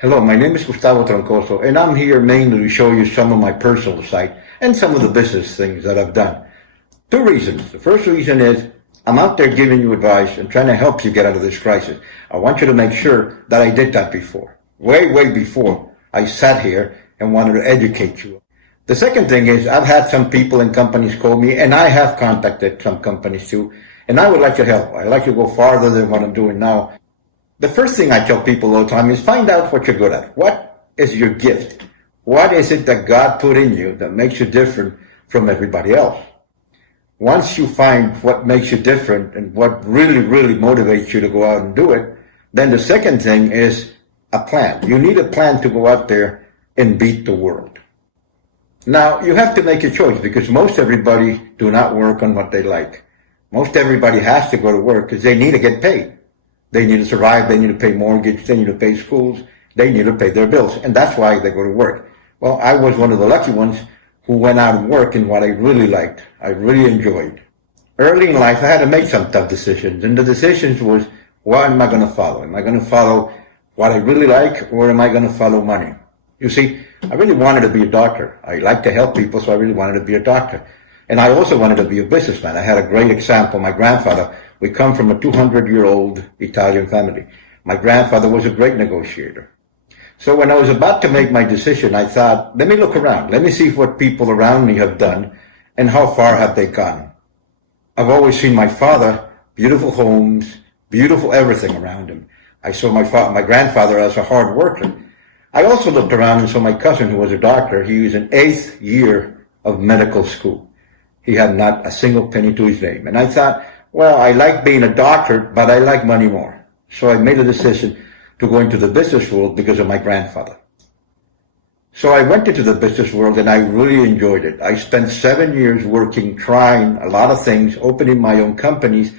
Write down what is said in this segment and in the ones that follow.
Hello, my name is Gustavo Troncoso, and I'm here mainly to show you some of my personal side and some of the business things that I've done. Two reasons. The first reason is I'm out there giving you advice and trying to help you get out of this crisis. I want you to make sure that I did that before. Way before I sat here and wanted to educate you. The second thing is I've had some people and companies call me, and I have contacted some companies too, and I would like to help. I'd like to go farther than what I'm doing now. The first thing I tell people all the time is find out what you're good at. What is your gift? What is it that God put in you that makes you different from everybody else? Once you find what makes you different and what really motivates you to go out and do it, then the second thing is a plan. You need a plan to go out there and beat the world. Now, you have to make a choice because most everybody do not work on what they like. Most everybody has to go to work because they need to get paid. They need to survive, they need to pay mortgage, they need to pay schools, they need to pay their bills, and that's why they go to work. Well, I was one of the lucky ones who went out and worked in what I really liked, I really enjoyed. Early in life, I had to make some tough decisions, and the decisions was, what am I going to follow? Am I going to follow what I really like, or am I going to follow money? You see, I really wanted to be a doctor. I like to help people, so I really wanted to be a doctor. And I also wanted to be a businessman. I had a great example. My grandfather, we come from a 200-year-old Italian family. My grandfather was a great negotiator. So when I was about to make my decision, I thought, let me look around. Let me see what people around me have done and how far have they gone. I've always seen my father, beautiful homes, beautiful everything around him. I saw my grandfather as a hard worker. I also looked around and saw my cousin who was a doctor. He was in 8th year of medical school. He had not a single penny to his name. And I thought, well, I like being a doctor, but I like money more. So I made a decision to go into the business world because of my grandfather. So I went into the business world and I really enjoyed it. I spent 7 years working, trying a lot of things, opening my own companies,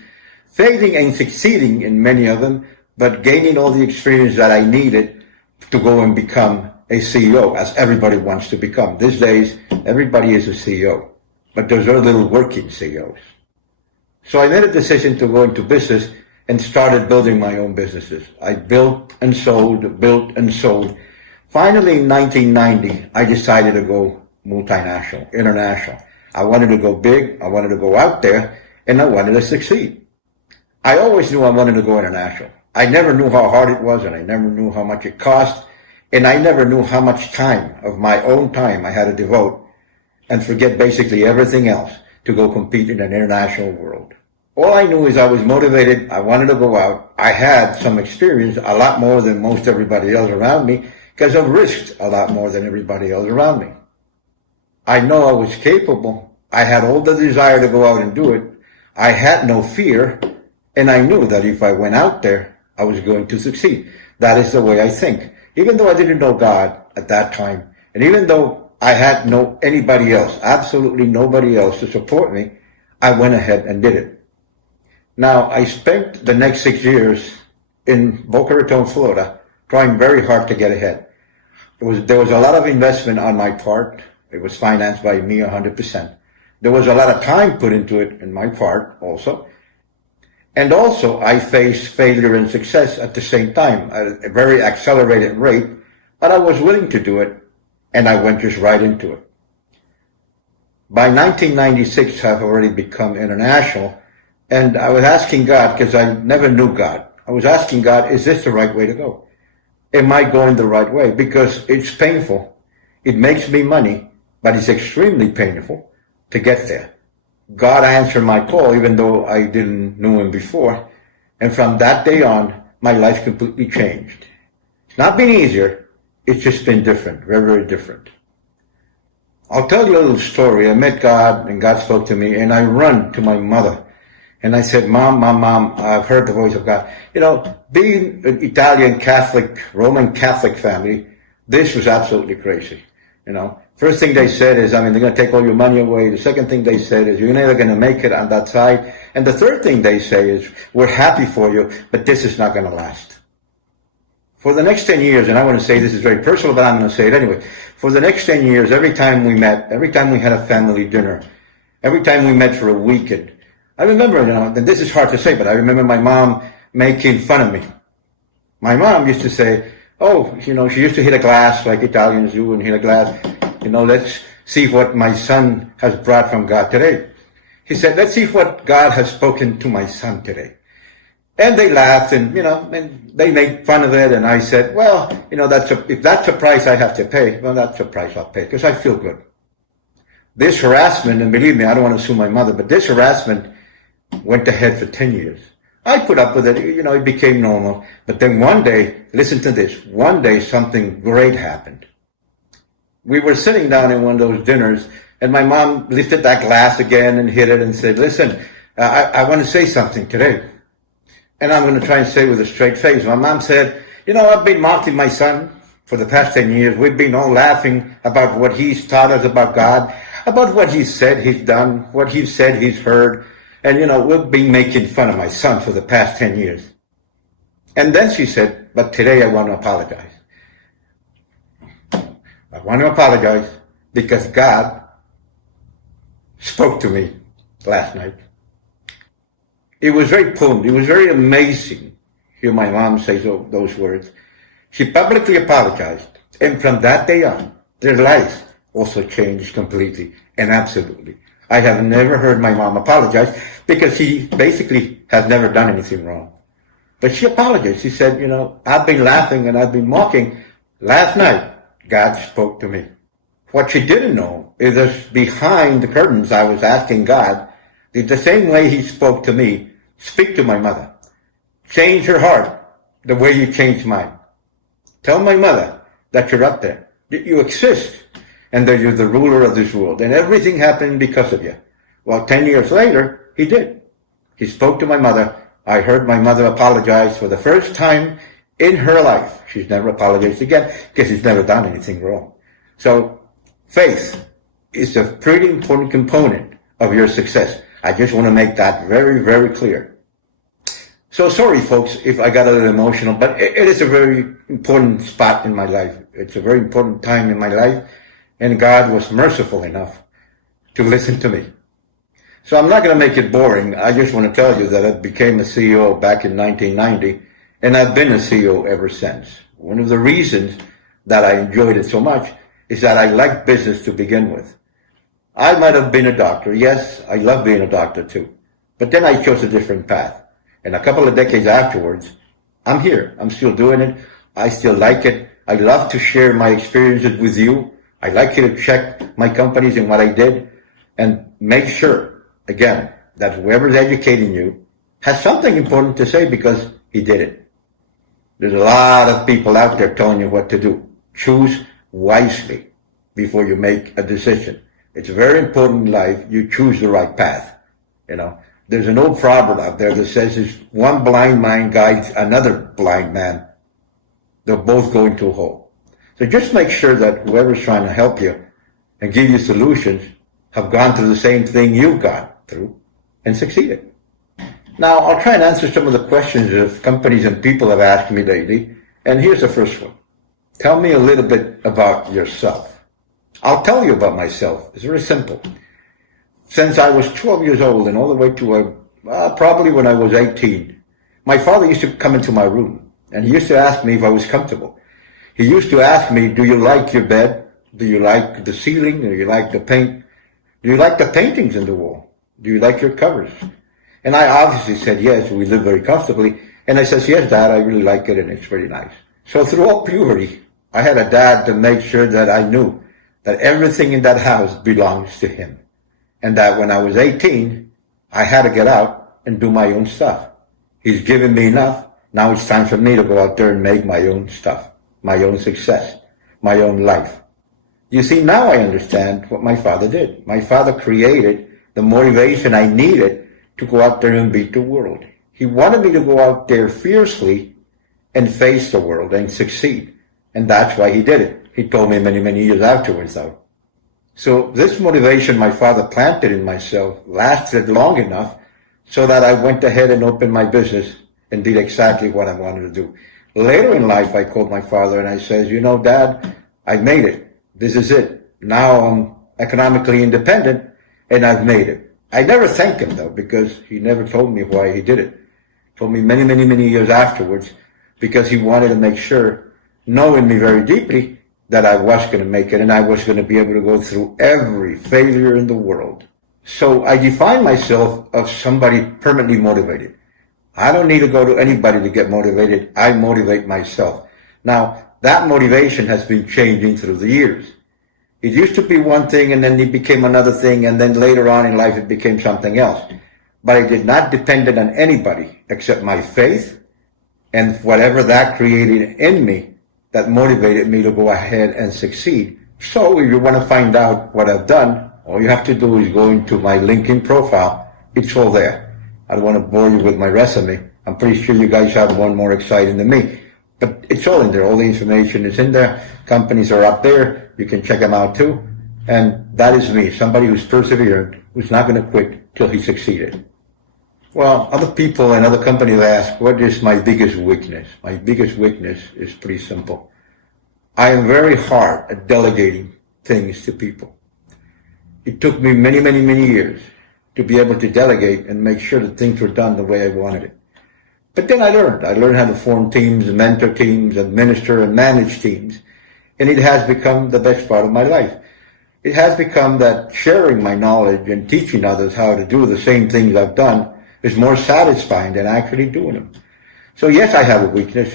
failing and succeeding in many of them, but gaining all the experience that I needed to go and become a CEO, as everybody wants to become. These days, everybody is a CEO. But there's very little working CEOs. So I made a decision to go into business and started building my own businesses. I built and sold. Finally, in 1990, I decided to go multinational, international. I wanted to go big, I wanted to go out there, and I wanted to succeed. I always knew I wanted to go international. I never knew how hard it was, and I never knew how much it cost, and I never knew how much time, of my own time, I had to devote and forget basically everything else to go compete in an international world. All I knew is I was motivated, I wanted to go out, I had some experience, a lot more than most everybody else around me, because I risked a lot more than everybody else around me. I know I was capable, I had all the desire to go out and do it, I had no fear, and I knew that if I went out there, I was going to succeed. That is the way I think. Even though I didn't know God at that time, and even though I had no anybody else, absolutely nobody else to support me, I went ahead and did it. Now, I spent the next 6 years in Boca Raton, Florida, trying very hard to get ahead. There was a lot of investment on my part. It was financed by me 100%. There was a lot of time put into it in my part also. And also, I faced failure and success at the same time at a very accelerated rate, but I was willing to do it. And I went just right into it. By 1996, I've already become international, and I was asking God, because I never knew God, I was asking God, is this the right way to go? Am I going the right way? Because it's painful. It makes me money, but it's extremely painful to get there. God answered my call, even though I didn't know him before, and from that day on, my life completely changed. It's not been easier. It's just been different, very different. I'll tell you a little story. I met God, and God spoke to me, and I run to my mother. And I said, Mom, I've heard the voice of God. You know, being an Italian Catholic, Roman Catholic family, this was absolutely crazy. You know, first thing they said is, they're going to take all your money away. The second thing they said is, you're never going to make it on that side. And the third thing they say is, we're happy for you, but this is not going to last. For the next 10 years, and I want to say this is very personal, but I'm going to say it anyway. For the next 10 years, every time we met, every time we had a family dinner, every time we met for a weekend, I remember, and this is hard to say, but I remember my mom making fun of me. My mom used to say, Oh, she used to hit a glass like Italians do and hit a glass. Let's see what my son has brought from God today. He said, let's see what God has spoken to my son today. And they laughed and they made fun of it. And I said, well, if that's a price I have to pay, well, that's a price I'll pay because I feel good. This harassment, and believe me, I don't want to sue my mother, but this harassment went ahead for 10 years. I put up with it, it became normal. But then one day, listen to this, one day something great happened. We were sitting down in one of those dinners, and my mom lifted that glass again and hit it and said, listen, I want to say something today. And I'm going to try and say it with a straight face. My mom said, I've been mocking my son for the past 10 years. We've been all laughing about what he's taught us about God, about what he said he's done, what he said he's heard. And, we've been making fun of my son for the past 10 years. And then she said, but today I want to apologize. I want to apologize because God spoke to me last night. It was very potent. It was very amazing. Hear my mom say those words. She publicly apologized. And from that day on, their lives also changed completely and absolutely. I have never heard my mom apologize because she basically has never done anything wrong. But she apologized. She said, I've been laughing and I've been mocking. Last night, God spoke to me. What she didn't know is that behind the curtains, I was asking God, the same way he spoke to me, speak to my mother. Change her heart the way you changed mine. Tell my mother that you're up there, that you exist, and that you're the ruler of this world. And everything happened because of you. Well, 10 years later, he did. He spoke to my mother. I heard my mother apologize for the first time in her life. She's never apologized again because she's never done anything wrong. So faith is a pretty important component of your success. I just want to make that very, very clear. So sorry, folks, if I got a little emotional, but it is a very important spot in my life. It's a very important time in my life. And God was merciful enough to listen to me. So I'm not going to make it boring. I just want to tell you that I became a CEO back in 1990, and I've been a CEO ever since. One of the reasons that I enjoyed it so much is that I liked business to begin with. I might have been a doctor. Yes, I love being a doctor too. But then I chose a different path. And a couple of decades afterwards, I'm here. I'm still doing it. I still like it. I love to share my experiences with you. I like you to check my companies and what I did and make sure, again, that whoever's educating you has something important to say because he did it. There's a lot of people out there telling you what to do. Choose wisely before you make a decision. It's very important in life you choose the right path. There's an old proverb out there that says if one blind man guides another blind man, they'll both go into a hole. So just make sure that whoever's trying to help you and give you solutions have gone through the same thing you've gone through and succeeded. Now, I'll try and answer some of the questions that companies and people have asked me lately. And here's the first one. Tell me a little bit about yourself. I'll tell you about myself. It's very simple. Since I was 12 years old and all the way to probably when I was 18, my father used to come into my room and he used to ask me if I was comfortable. He used to ask me, do you like your bed? Do you like the ceiling? Do you like the paint? Do you like the paintings in the wall? Do you like your covers? And I obviously said, yes, we live very comfortably. And I says, yes, Dad, I really like it and it's very nice. So throughout puberty, I had a dad that made sure that I knew that everything in that house belongs to him. And that when I was 18, I had to get out and do my own stuff. He's given me enough. Now it's time for me to go out there and make my own stuff, my own success, my own life. You see, now I understand what my father did. My father created the motivation I needed to go out there and beat the world. He wanted me to go out there fiercely and face the world and succeed. And that's why he did it. He told me many, many years afterwards, though. So this motivation my father planted in myself lasted long enough so that I went ahead and opened my business and did exactly what I wanted to do. Later in life, I called my father and I said, Dad, I made it. This is it. Now I'm economically independent and I've made it. I never thanked him, though, because he never told me why he did it. He told me many, many, many years afterwards because he wanted to make sure knowing me very deeply that I was going to make it and I was going to be able to go through every failure in the world. So I define myself as somebody permanently motivated. I don't need to go to anybody to get motivated. I motivate myself. Now, that motivation has been changing through the years. It used to be one thing and then it became another thing, and then later on in life it became something else. But I did not depend on anybody except my faith and whatever that created in me that motivated me to go ahead and succeed. So if you want to find out what I've done, all you have to do is go into my LinkedIn profile. It's all there. I don't want to bore you with my resume. I'm pretty sure you guys have one more exciting than me. But it's all in there. All the information is in there. Companies are up there. You can check them out too. And that is me, somebody who's persevered, who's not going to quit till he succeeded. Well, other people and other companies ask, what is my biggest weakness? My biggest weakness is pretty simple. I am very hard at delegating things to people. It took me many, many, many years to be able to delegate and make sure that things were done the way I wanted it. But then I learned how to form teams, mentor teams, administer and manage teams. And it has become the best part of my life. It has become that sharing my knowledge and teaching others how to do the same things I've done is more satisfying than actually doing them. So yes, I have a weakness.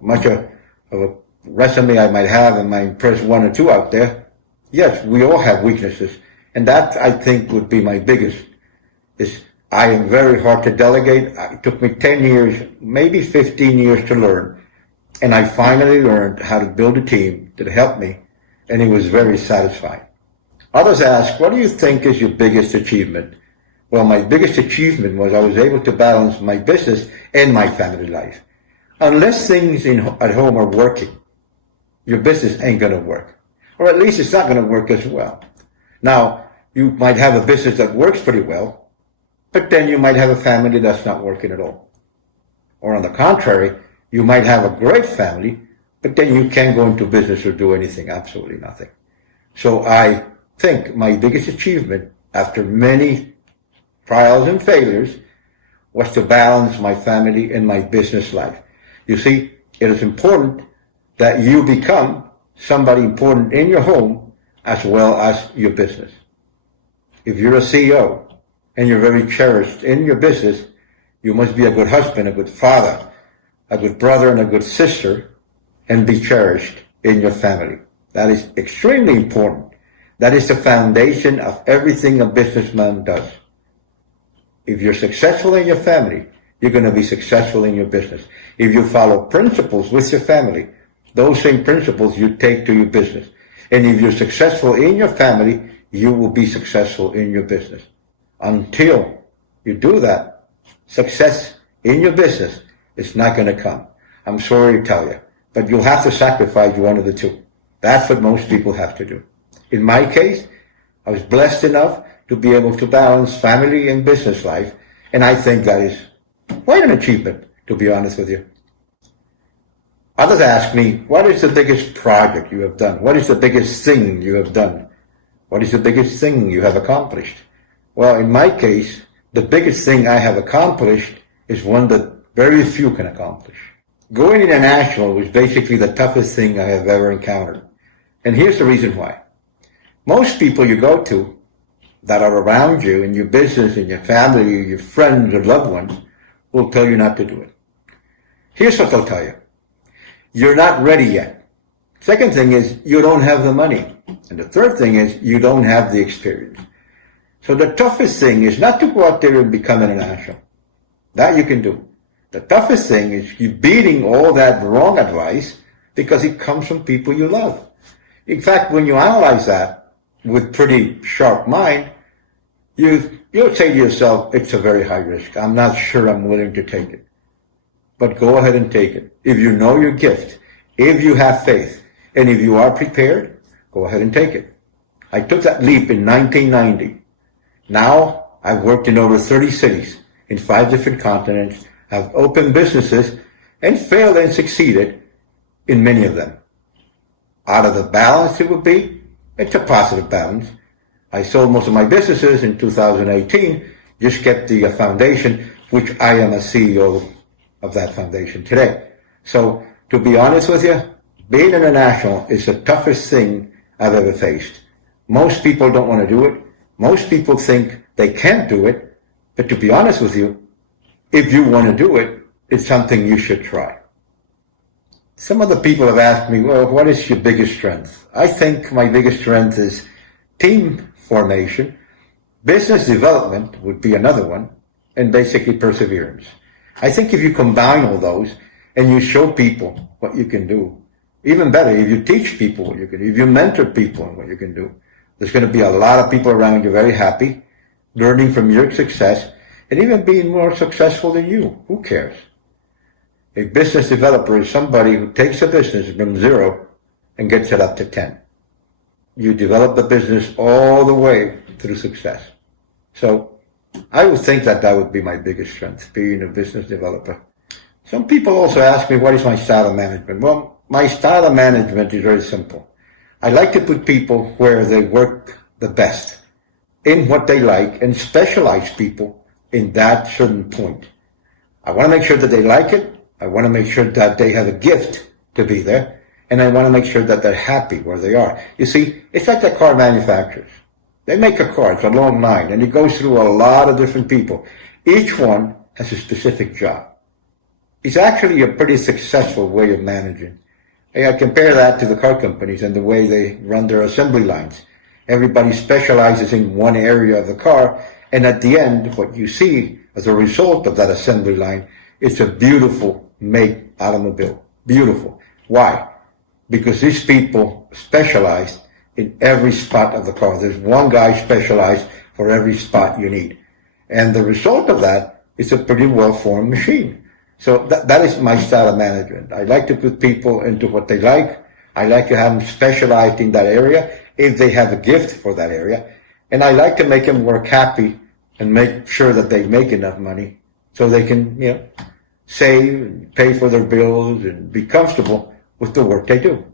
Much of a resume I might have and might impress one or two out there. Yes, we all have weaknesses. And that, I think, would be my biggest, is I am very hard to delegate. It took me 10 years, maybe 15 years to learn. And I finally learned how to build a team that helped me, and it was very satisfying. Others ask, what do you think is your biggest achievement? Well, my biggest achievement was I was able to balance my business and my family life. Unless things at home are working, your business ain't going to work. Or at least it's not going to work as well. Now, you might have a business that works pretty well, but then you might have a family that's not working at all. Or on the contrary, you might have a great family, but then you can't go into business or do anything, absolutely nothing. So I think my biggest achievement after many trials and failures was to balance my family and my business life. You see, it is important that you become somebody important in your home as well as your business. If you're a CEO and you're very cherished in your business, you must be a good husband, a good father, a good brother, and a good sister, and be cherished in your family. That is extremely important. That is the foundation of everything a businessman does. If you're successful in your family, you're going to be successful in your business. If you follow principles with your family, those same principles you take to your business. And if you're successful in your family, you will be successful in your business. Until you do that, success in your business is not going to come. I'm sorry to tell you, but you'll have to sacrifice one of the two. That's what most people have to do. In my case, I was blessed enough to be able to balance family and business life, and I think that is quite an achievement, to be honest with you. Others ask me, what is the biggest project you have done? What is the biggest thing you have done? What is the biggest thing you have accomplished? Well, in my case, the biggest thing I have accomplished is one that very few can accomplish. Going international was basically the toughest thing I have ever encountered. And here's the reason why. Most people you go to that are around you in your business, in your family, your friends or loved ones will tell you not to do it. Here's what they'll tell you. You're not ready yet. Second thing is you don't have the money. And the third thing is you don't have the experience. So the toughest thing is not to go out there and become international. That you can do. The toughest thing is you beating all that wrong advice because it comes from people you love. In fact, when you analyze that with pretty sharp mind, you'll say to yourself, it's a very high risk. I'm not sure I'm willing to take it. But go ahead and take it. If you know your gift, if you have faith, and if you are prepared, go ahead and take it. I took that leap in 1990. Now, I've worked in over 30 cities in 5 different continents, have opened businesses, and failed and succeeded in many of them. Out of the balance it would be, it's a positive balance. I sold most of my businesses in 2018, just kept the foundation, which I am a CEO of that foundation today. So, to be honest with you, Being international is the toughest thing I've ever faced. Most people don't want to do it. Most people think they can't do it. But to be honest with you, if you want to do it, it's something you should try. Some other people have asked me, well, what is your biggest strength? I think my biggest strength is team formation. Business development would be another one, and basically perseverance. I think if you combine all those and you show people what you can do, even better, if you teach people what you can do, if you mentor people on what you can do, there's going to be a lot of people around you very happy, learning from your success, and even being more successful than you. Who cares? A business developer is somebody who takes a business from 0 and gets it up to 10. You develop the business all the way through success. So I would think that that would be my biggest strength, being a business developer. Some people also ask me, what is my style of management? Well, my style of management is very simple. I like to put people where they work the best, in what they like, and specialize people in that certain point. I want to make sure that they like it. I want to make sure that they have a gift to be there. And I want to make sure that they're happy where they are. You see, it's like the car manufacturers. They make a car, it's a long line, and it goes through a lot of different people. Each one has a specific job. It's actually a pretty successful way of managing. I compare that to the car companies and the way they run their assembly lines. Everybody specializes in one area of the car, and at the end, what you see as a result of that assembly line, it's a beautiful made automobile. Beautiful. Why? Because these people specialize in every spot of the car. There's one guy specialized for every spot you need. And the result of that is a pretty well-formed machine. So that is my style of management. I like to put people into what they like. I like to have them specialized in that area if they have a gift for that area. And I like to make them work happy and make sure that they make enough money so they can, save and pay for their bills and be comfortable with the work they do.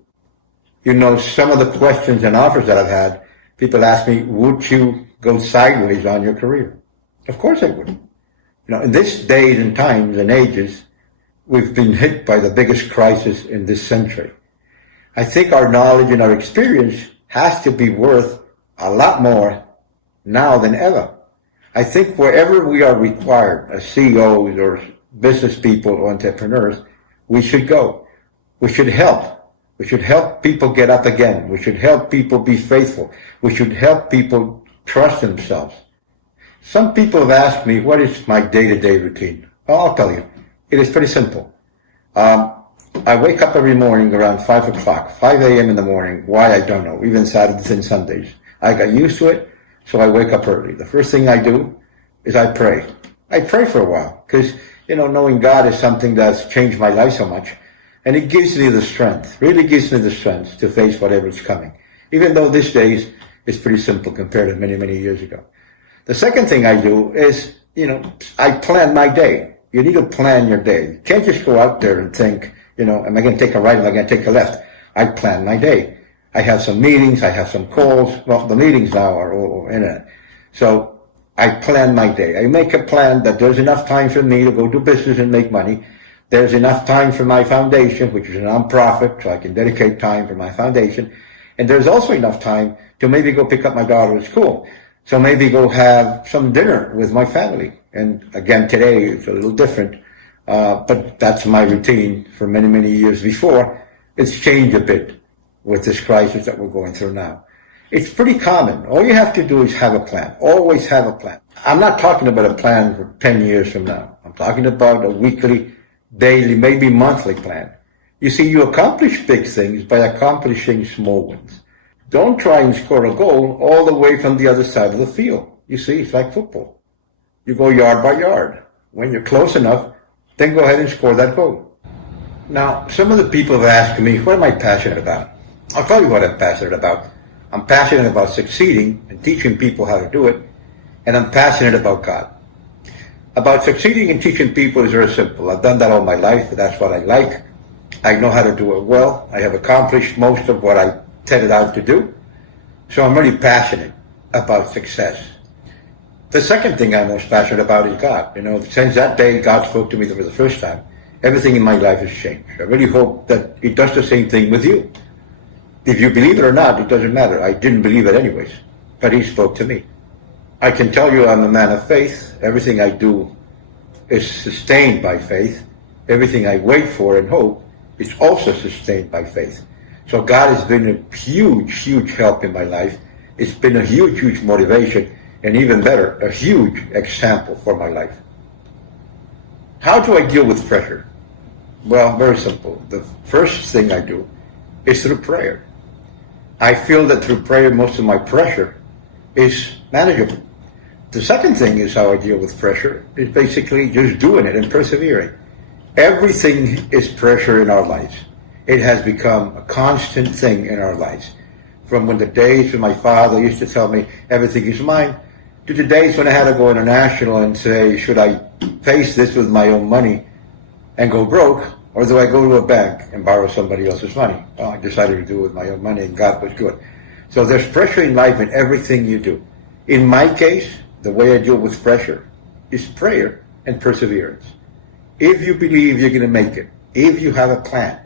Some of the questions and offers that I've had, people ask me, would you go sideways on your career? Of course I would. In this days and times and ages, we've been hit by the biggest crisis in this century. I think our knowledge and our experience has to be worth a lot more now than ever. I think wherever we are required as CEOs or business people or entrepreneurs, we should go. We should help. We should help people get up again. We should help people be faithful. We should help people trust themselves. Some people have asked me, what is my day-to-day routine? Well, I'll tell you. It is pretty simple. I wake up every morning around 5 o'clock, 5 a.m. in the morning. Why, I don't know, even Saturdays and Sundays. I got used to it, so I wake up early. The first thing I do is I pray. I pray for a while, because, knowing God is something that's changed my life so much. And it gives me the strength, really gives me the strength to face whatever's coming. Even though these days it's pretty simple compared to many, many years ago. The second thing I do is, I plan my day. You need to plan your day. You can't just go out there and think, am I going to take a right, am I going to take a left? I plan my day. I have some meetings, I have some calls. Well, the meetings now are all over internet. So I plan my day. I make a plan that there's enough time for me to go do business and make money. There's enough time for my foundation, which is a nonprofit, so I can dedicate time for my foundation. And there's also enough time to maybe go pick up my daughter at school. So maybe go have some dinner with my family. And again, today it's a little different, but that's my routine for many, many years before. It's changed a bit with this crisis that we're going through now. It's pretty common. All you have to do is have a plan. Always have a plan. I'm not talking about a plan for 10 years from now. I'm talking about a weekly, daily, maybe monthly plan. You see, you accomplish big things by accomplishing small ones. Don't try and score a goal all the way from the other side of the field. You see, it's like football. You go yard by yard. When you're close enough, then go ahead and score that goal. Now, some of the people have asked me, what am I passionate about? I'll tell you what I'm passionate about. I'm passionate about succeeding and teaching people how to do it, and I'm passionate about God. About succeeding and teaching people is very simple. I've done that all my life. That's what I like. I know how to do it well. I have accomplished most of what I set it out to do. So I'm really passionate about success. The second thing I'm most passionate about is God. Since that day God spoke to me for the first time, everything in my life has changed. I really hope that it does the same thing with you. If you believe it or not, it doesn't matter. I didn't believe it anyways, but he spoke to me. I can tell you I'm a man of faith. Everything I do is sustained by faith. Everything I wait for and hope is also sustained by faith. So God has been a huge, huge help in my life. It's been a huge, huge motivation, and even better, a huge example for my life. How do I deal with pressure? Well, very simple. The first thing I do is through prayer. I feel that through prayer, most of my pressure is manageable. The second thing is how I deal with pressure is basically just doing it and persevering. Everything is pressure in our lives. It has become a constant thing in our lives. From when the days when my father used to tell me everything is mine, to the days when I had to go international and say, should I face this with my own money and go broke, or do I go to a bank and borrow somebody else's money? Well, I decided to do it with my own money, and God was good. So there's pressure in life in everything you do. In my case, the way I deal with pressure is prayer and perseverance. If you believe you're going to make it, if you have a plan,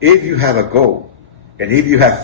if you have a goal, and if you have